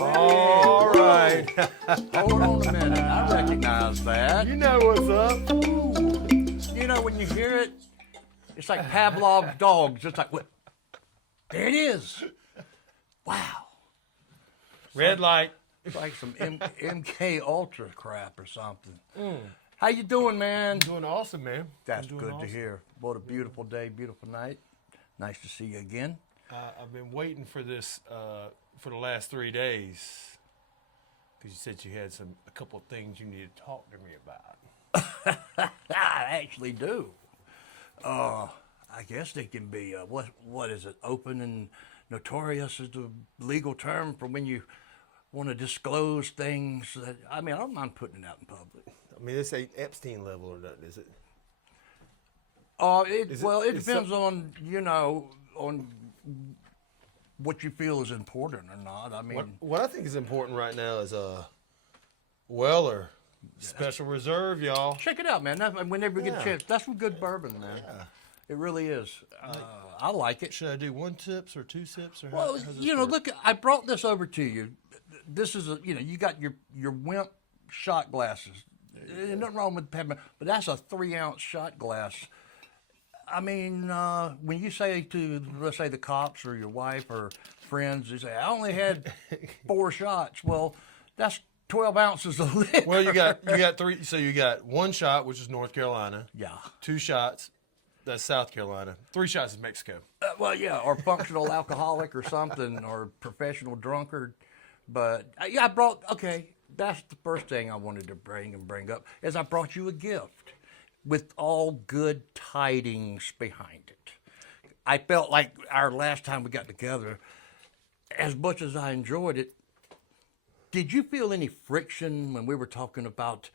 All right. Hold on a minute. I recognize that. You know what's up. You know, when you hear it, it's like Pavlov's dogs. It's like, what? There it is. Wow. Red light. It's like some MK Ultra crap or something. How you doing, man? Doing awesome, man. That's Doing good to awesome. hear. What a beautiful day, beautiful night. Nice to see you again. I've been waiting for this for the last 3 days because you said you had a couple of things you needed to talk to me about. I actually do. I guess they can be, what is it, open and notorious is the legal term for when you want to disclose things that, I mean, I don't mind putting it out in public. I mean, this ain't Epstein level or nothing, is it? It Is well, it is depends on, on what you feel is important or not. I mean, What I think is important right now is Weller Special Reserve, y'all. check it out, man. Whenever you get a Yeah. chance, that's some good bourbon, man. Yeah. It really is. I like it. Should I do 1 sips or 2 sips or Well, how's this work? look, I brought this over to you. This is you got your Wimp shot glasses. There's nothing wrong with peppermint, but that's a 3-ounce shot glass. I mean, when you say to, let's say, the cops or your wife or friends, you say, I only had 4 shots. Well, that's 12 ounces of liquor. Well, you got 3. So you got 1 shot, which is North Carolina. Yeah. 2 shots, that's South Carolina. 3 shots is Mexico. Well, yeah, or functional alcoholic or something, or professional drunkard. But yeah, that's the first thing I wanted to bring up, is I brought you a gift with all good tidings behind it. I felt like our last time we got together, as much as I enjoyed it, did you feel any friction when we were talking about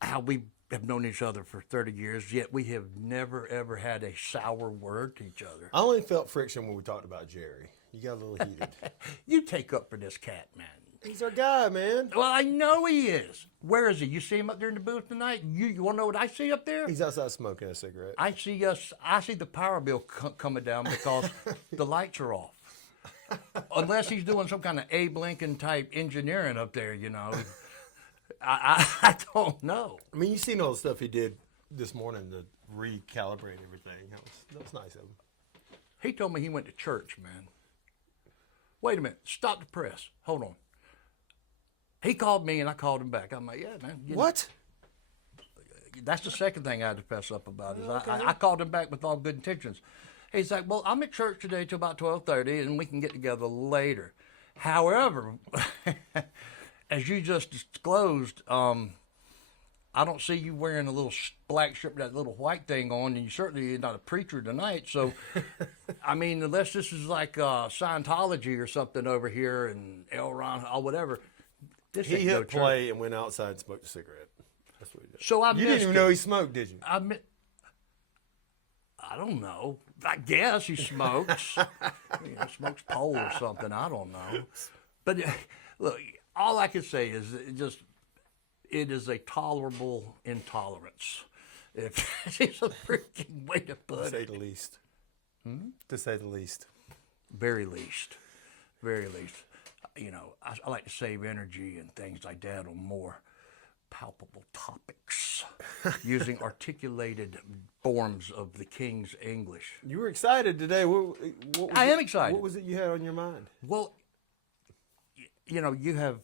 how we have known each other for 30 years, yet we have never, ever had a sour word to each other? I only felt friction when we talked about Jerry. You got a little heated. You take up for this cat, man. He's our guy, man. Well, I know he is. Where is he? You see him up there in the booth tonight? You want to know what I see up there? He's outside smoking a cigarette. I see the power bill coming down because the lights are off. Unless he's doing some kind of Abe Lincoln type engineering up there, I don't know. I mean, you seen all the stuff he did this morning to recalibrate everything. That was nice of him. He told me he went to church, man. Wait a minute. Stop the press. Hold on. He called me and I called him back. I'm like, yeah, man. What? That's the second thing I had to fess up about. Is I called him back with all good intentions. He's like, well, I'm at church today till about 12:30, and we can get together later. However, as you just disclosed, I don't see you wearing a little black shirt with that little white thing on, and you certainly are not a preacher tonight. So, I mean, unless this is like Scientology or something over here and L. Ron or whatever, this He ain't no hit church. play and went outside and smoked a cigarette. That's what he did. So I You missed didn't even it. know he smoked, did you? I don't know. I guess he smokes. Smokes pole or something. I don't know. But look, all I can say is it is a tolerable intolerance. If it's a freaking way to To put say it. the least. To say the least. Very least. Very least. I like to save energy and things like that on more palpable topics using articulated forms of the King's English. You were excited today. What was I am it- excited. What was it you had on your mind? Well, you have,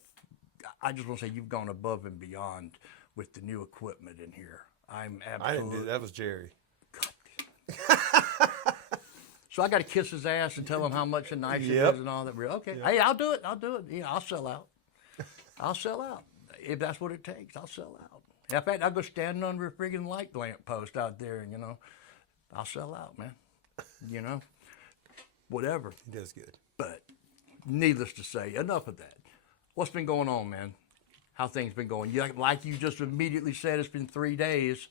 I just want to say you've gone above and beyond with the new equipment in here. I'm I didn't absolutely. do that. That was Jerry. So I got to kiss his ass and tell him how much and nice Yep. it is and all that. Okay, hey, I'll do it. I'll sell out. I'll sell out. If that's what it takes, I'll sell out. In fact, I'll go stand under a friggin' light lamp post out there and, I'll sell out, man. Whatever. He does good. But needless to say, enough of that. What's been going on, man? How things been going? Like you just immediately said, it's been 3 days,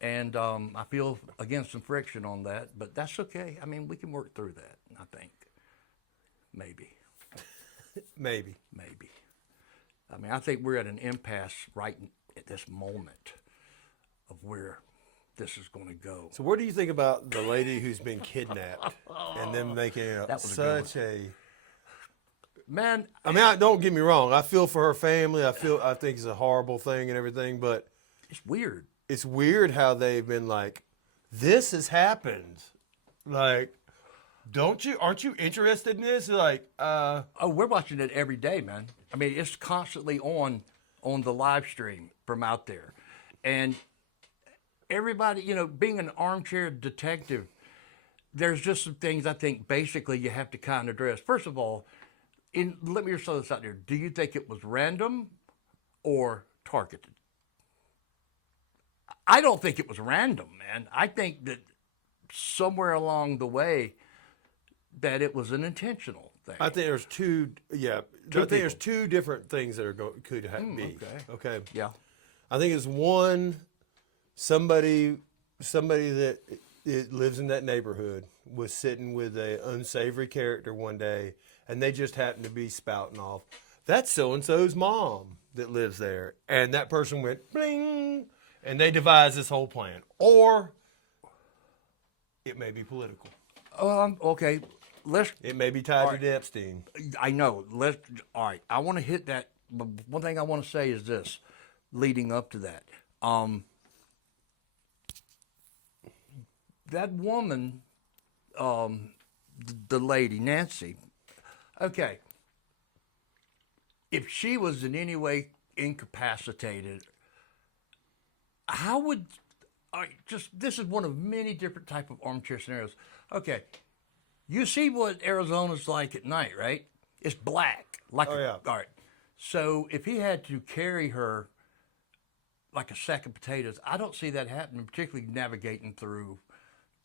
and I feel, again, some friction on that, but that's okay. I mean, we can work through that, I think. Maybe. Maybe. I mean, I think we're at an impasse right at this moment of where this is going to go. So what do you think about the lady who's been kidnapped and them making That was a good such a man, I mean, don't get me wrong. I feel for her family. I think it's a horrible thing and everything, but it's weird. it's weird how they've been like, this has happened. Like, aren't you interested in this? Like, Oh, we're watching it every day, man. I mean, it's constantly on the live stream from out there. And everybody, being an armchair detective, there's just some things I think basically you have to kind of address. First of all, let me just throw this out there. Do you think it was random or targeted? I don't think it was random, man. I think that somewhere along the way that it was an intentional thing. I think there's two. Yeah, I think there's two different things that could be. Okay. Yeah. I think it's one, somebody that it lives in that neighborhood was sitting with a unsavory character one day, and they just happened to be spouting off, that's so and so's mom that lives there, and that person went bling, and they devised this whole plan, or it may be political. Okay. It may be tied to Epstein. I know. All right. I want to hit that. But one thing I want to say is this, leading up to that. That woman, the lady, Nancy, okay, if she was in any way incapacitated, how would, this is one of many different type of armchair scenarios. Okay, you see what Arizona's like at night, right? It's black. All right. So if he had to carry her like a sack of potatoes, I don't see that happening, particularly navigating through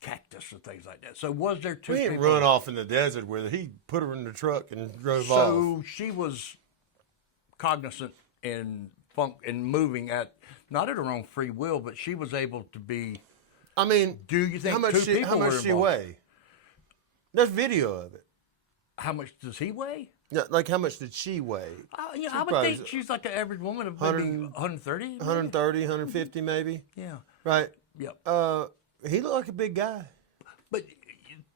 cactus and things like that. So was there two He didn't people? run off in the desert with her. He put her in the truck and drove off. So she was cognizant and moving not at her own free will, but she was able to be. I mean, Do you think how much two people how much were she involved? weigh? There's video of it. How much does he weigh? Yeah, like how much did she weigh? I would probably think she's like an average woman of maybe 130. 130, 150 maybe. Yeah. Right. Yep. He looked like a big guy. But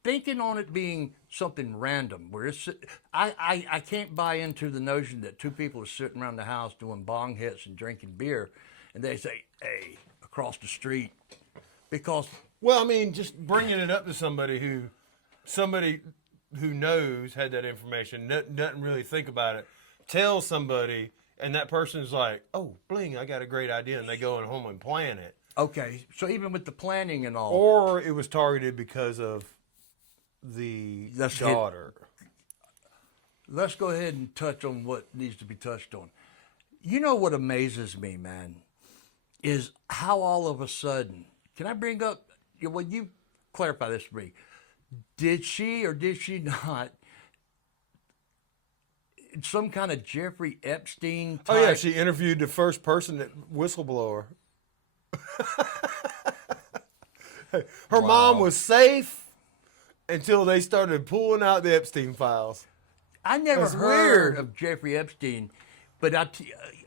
thinking on it being something random, where I can't buy into the notion that two people are sitting around the house doing bong hits and drinking beer, and they say, "Hey, across the street," because Well, I mean, just bringing it up to somebody who knows, had that information, doesn't really think about it, tell somebody, and that person's like, "Oh, bling, I got a great idea," and they go home and plan it. okay, so even with the planning and all, Or it was targeted because of the Let's hit- daughter. let's go ahead and touch on what needs to be touched on. You know what amazes me, man, is how all of a sudden, can I bring up, well, you clarify this for me. Did she or did she not, some kind of Jeffrey Epstein type? Oh yeah, she interviewed the first person that whistleblower. Her mom was safe until they started pulling out the Epstein files. I never That's heard weird. of Jeffrey Epstein, but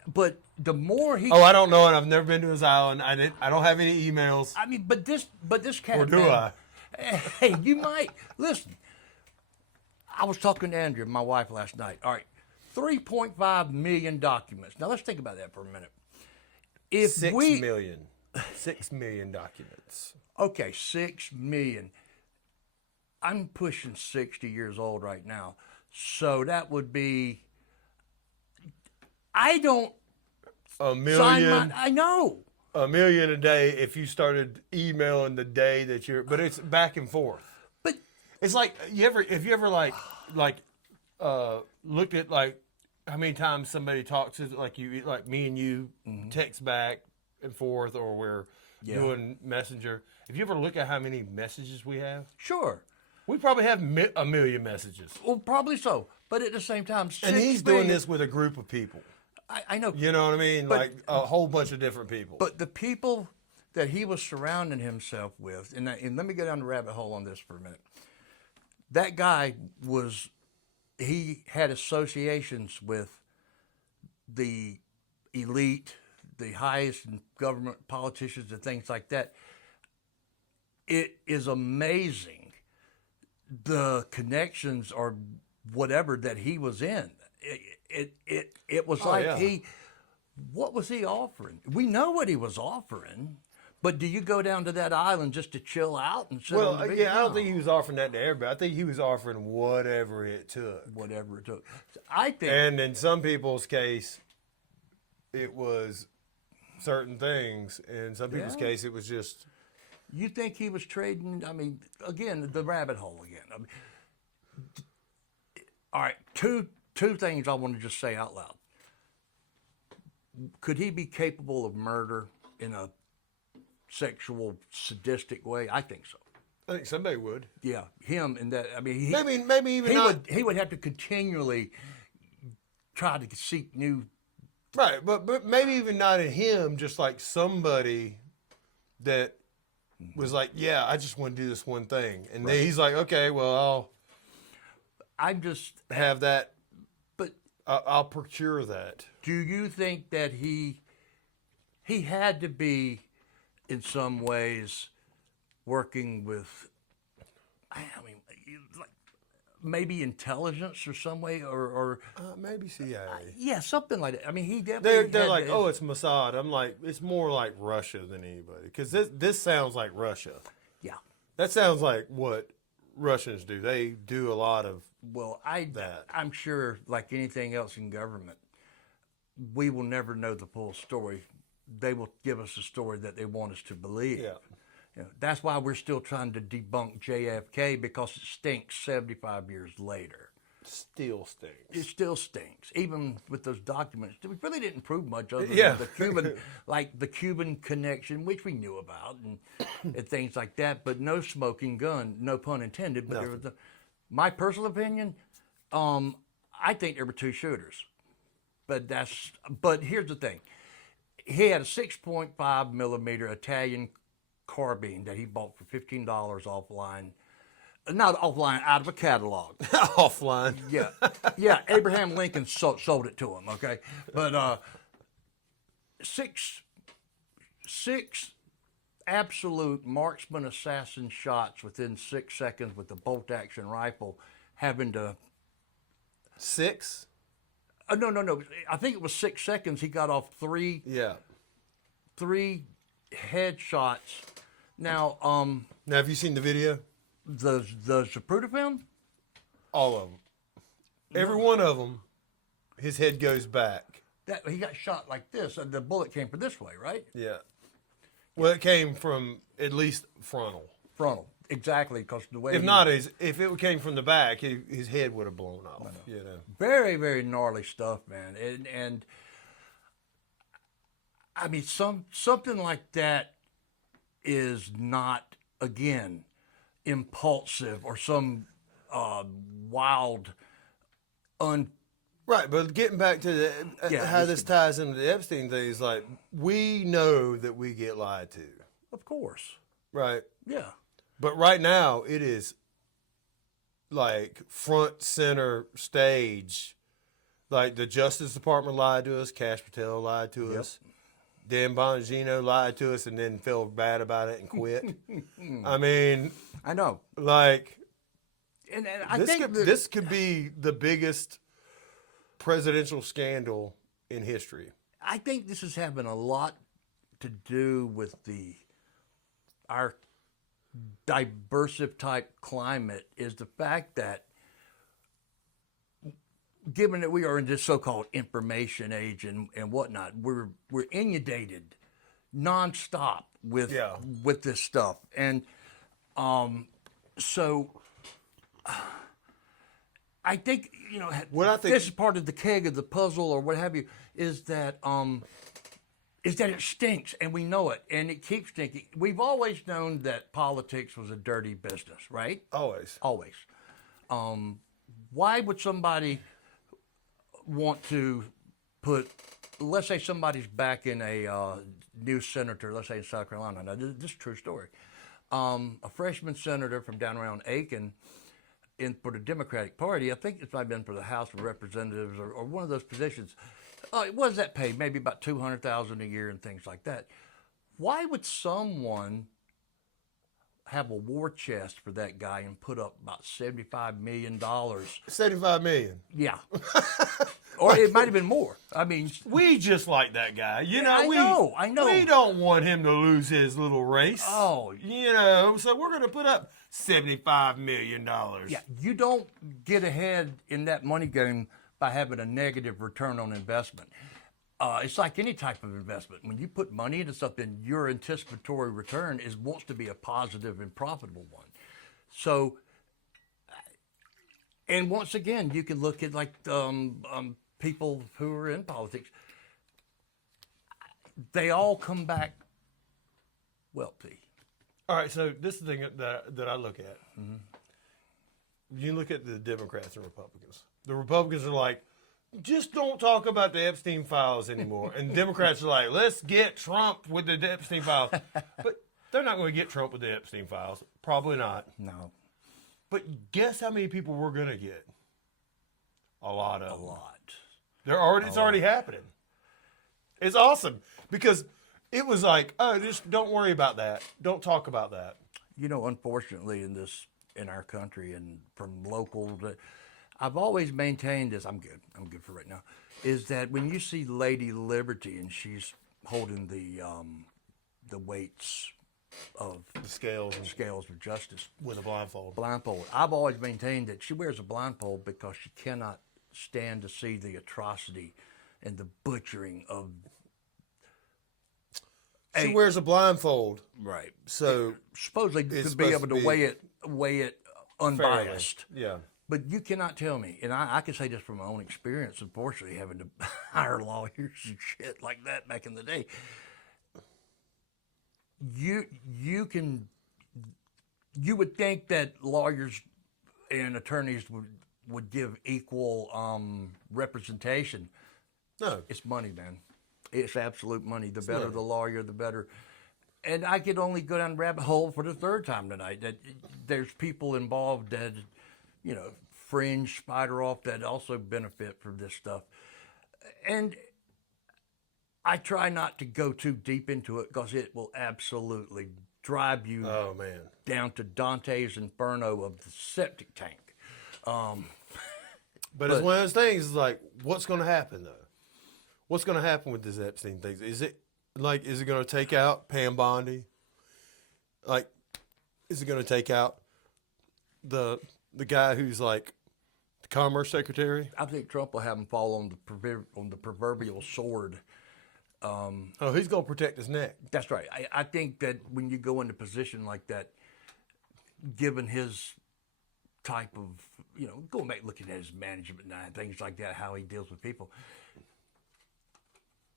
but the more he, Oh, I don't know, and I've never been to his island. I don't have any emails. I mean, but this cat, Or do man, I? Hey, you might listen. I was talking to Andrea, my wife, last night. All right, 3.5 million documents. Now let's think about that for a minute. If 6 we million. 6 million documents. okay, 6 million. I'm pushing 60 years old right now, so that would be. I don't A sign million. I know. A million a day if you started emailing the day that you're, but it's back and forth. But It's like if you ever looked at like how many times somebody talks to like me and you text back and forth, or we're doing messenger. If you ever look at how many messages we have, sure. we probably have a million messages. Well, probably so. But at the same time, And 6 he's doing million this with a group of people. I know. You know what I mean? But- like a whole bunch of different people. But the people that he was surrounding himself with, and let me go down the rabbit hole on this for a minute. That guy he had associations with the elite, the highest in government, politicians, and things like that. It is amazing. The connections are whatever that he was in. It was Oh, like yeah. what was he offering? We know what he was offering, but do you go down to that island just to chill out and sit Well, on the beach? yeah, I don't No. think he was offering that to everybody. I think he was offering whatever it took. Whatever it took. I think And in some people's case, it was certain things. In some people's Yeah. case, it was just you think he was trading. I mean, again, the rabbit hole again. I mean, all right, two things I want to just say out loud. Could he be capable of murder in a sexual, sadistic way? I think so. I think somebody would. Yeah, him and that. I mean, Maybe even not. he would have to continually try to seek new. Right, but maybe even not in him, just like somebody that was like, yeah, I just want to do this one thing. And then he's like, okay, well, I'm just. I'll have that, But I'll procure that. do you think that he had to be, in some ways, working with? I mean, like maybe intelligence or some way, or Maybe CIA. yeah, something like that. I mean, he definitely. They're had like, to- oh, it's Mossad. I'm like, it's more like Russia than anybody. Because this sounds like Russia. yeah. That sounds like what Russians do. They do a lot of Well, that. I'm sure, like anything else in government, we will never know the full story. They will give us a story that they want us to believe. Yeah. You know, that's why we're still trying to debunk JFK, because it stinks 75 years later. Still stinks. It still stinks, even with those documents. We really didn't prove much other Yeah. than the Cuban, like the Cuban connection, which we knew about, and things like that. But no smoking gun, no pun intended. But there was my personal opinion, I think there were two shooters. But here's the thing: he had a 6.5 millimeter Italian carbine that he bought for $15 offline. Not offline, out of a catalog. Offline. Yeah. Abraham Lincoln sold it to him. Okay, but six absolute marksman assassin shots within 6 seconds with the bolt action rifle, having to. 6? No. I think it was 6 seconds. He got off three Yeah. headshots. Now, Now, have you seen the video? the Zapruder film. All of them. Every one of them, his head goes back. That he got shot like this, and the bullet came from this way, right? Yeah. Well, it came from at least frontal. Frontal, exactly, because the way. If not, if it came from the back, his head would have blown off. You know. Very, very gnarly stuff, man, and I mean, something like that is not, again, impulsive or some wild, Right, but getting back to the, Yeah, how this this ties into the Epstein thing is like, we know that we get lied to, of course, right? yeah, But right now, it is like front center stage. Like the Justice Department lied to us, Cash Patel lied to us, Dan Bongino lied to us, and then felt bad about it and quit. I mean, I know, like and I this think could, that- this could be the biggest presidential scandal in history. I think this is having a lot to do with our diversive type climate, is the fact that, given that we are in this so-called information age and whatnot, we're inundated nonstop with Yeah. with this stuff, and so I think, What I think- this is part of the keg of the puzzle or what have you, is that it stinks, and we know it, and it keeps stinking. We've always known that politics was a dirty business, right? Always. Always. Why would somebody want to put, let's say somebody's backing a new senator, let's say in South Carolina. Now, this is a true story. A freshman senator from down around Aiken for the Democratic Party, I think it might have been for the House of Representatives or one of those positions. What does that pay? Maybe about $200,000 a year and things like that. Why would someone have a war chest for that guy and put up about $75 million. 75 million. Yeah. Or it might have been more. I mean, We just like that guy. You know, I know. We don't want him to lose his little race. Oh. You know, so we're going to put up $75 million. yeah, you don't get ahead in that money game by having a negative return on investment. It's like any type of investment. When you put money into something, your anticipatory return wants to be a positive and profitable one. So, and once again, you can look at like people who are in politics. They all come back wealthy. All right, so this is the thing that I look at. You look at the Democrats and Republicans. The Republicans are like, just don't talk about the Epstein files anymore. And Democrats are like, let's get Trump with the Epstein files. But they're not going to get Trump with the Epstein files. Probably not. No, But guess how many people we're going to get? A lot of a them. lot. It's already happening. It's awesome because it was like, oh, just don't worry about that. Don't talk about that. You know, unfortunately, in our country and from local, I've always maintained this. I'm good for right now. Is that when you see Lady Liberty and she's holding the weights of The scales and scales of justice with a blindfold. blindfold, I've always maintained that she wears a blindfold because she cannot stand to see the atrocity and the butchering of. She wears a blindfold, Right. so Supposedly It's to be able supposed to to weigh it fairly. unbiased. Yeah. But you cannot tell me, and I can say this from my own experience, unfortunately, having to hire lawyers and shit like that back in the day. You would think that lawyers and attorneys would give equal representation. No. It's money, man. It's absolute money. The better money. the lawyer, the better. And I could only go down the rabbit hole for the third time tonight. That there's people involved that, you know, fringe, spider off that also benefit from this stuff. And I try not to go too deep into it because it will absolutely drive you Oh man. down to Dante's Inferno of the septic tank. But it's one of those things. It's like, what's going to happen though? What's going to happen with this Epstein thing? Is it going to take out Pam Bondi? Like, is it going to take out the guy who's like the Commerce Secretary? I think Trump will have him fall on the proverbial sword. Oh, he's going to protect his neck. That's right. I think that when you go into a position like that, given his type of, you know, going back looking at his management and things like that, how he deals with people,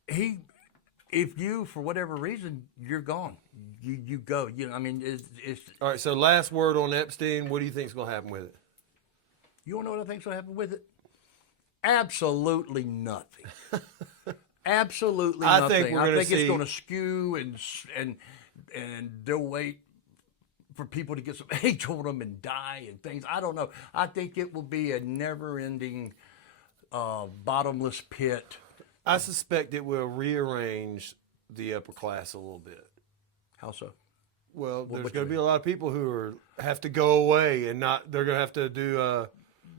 if you, for whatever reason, you're gone. You go. You know, I mean, it's All right. So last word on Epstein. What do you think's going to happen with it? you want to know what I think's going to happen with it? Absolutely nothing. Absolutely I nothing. think we're I gonna think it's see- going to skew and they'll wait for people to get some age on them and die and things. I don't know. I think it will be a never-ending, bottomless pit. I suspect it will rearrange the upper class a little bit. How so? Well, there's what going to you be a lot of people who have to go away and not. They're going to have to do.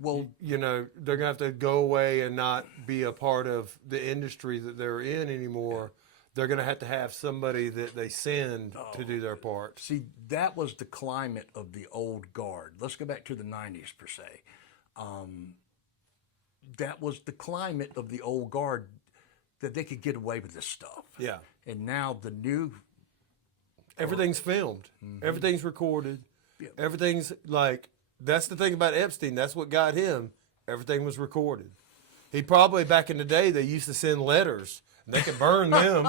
Well, You know, they're going to have to go away and not be a part of the industry that they're in anymore. They're going to have somebody that they send to do their part. see, that was the climate of the old guard. Let's go back to the 90s, per se. That was the climate of the old guard, that they could get away with this stuff. Yeah. And now the new, Everything's filmed. Everything's recorded. Yeah. Everything's like, that's the thing about Epstein. That's what got him. Everything was recorded. He probably, back in the day, they used to send letters. And they could burn them.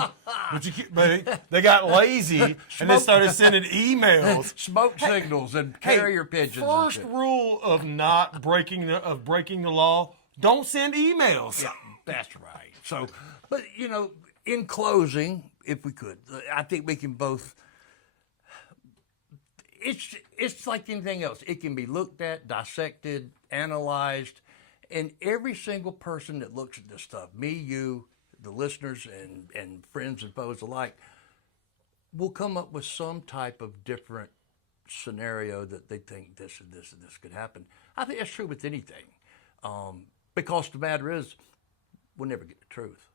but they got lazy and they started sending emails. smoke signals and carrier pigeons. and First shit. rule of not breaking the law: don't send emails. Yeah, that's right. So, but you know, in closing, if we could, I think we can both. It's like anything else. It can be looked at, dissected, analyzed, and every single person that looks at this stuff, me, you, the listeners, and friends and foes alike, will come up with some type of different scenario that they think this and this and this could happen. I think that's true with anything, because the matter is, we'll never get the truth.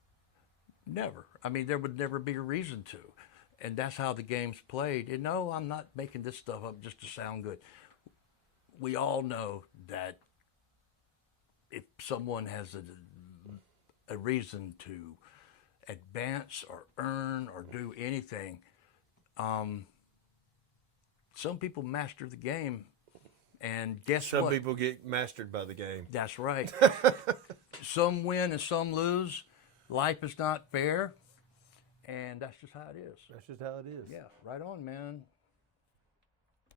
Never. I mean, there would never be a reason to, and that's how the game's played. And no, I'm not making this stuff up just to sound good. We all know that if someone has a reason to advance or earn or do anything, some people master the game, and guess Some what? people get mastered by the game. That's right. Some win and some lose. Life is not fair, and that's just how it is. That's just how it is. Yeah, right on, man.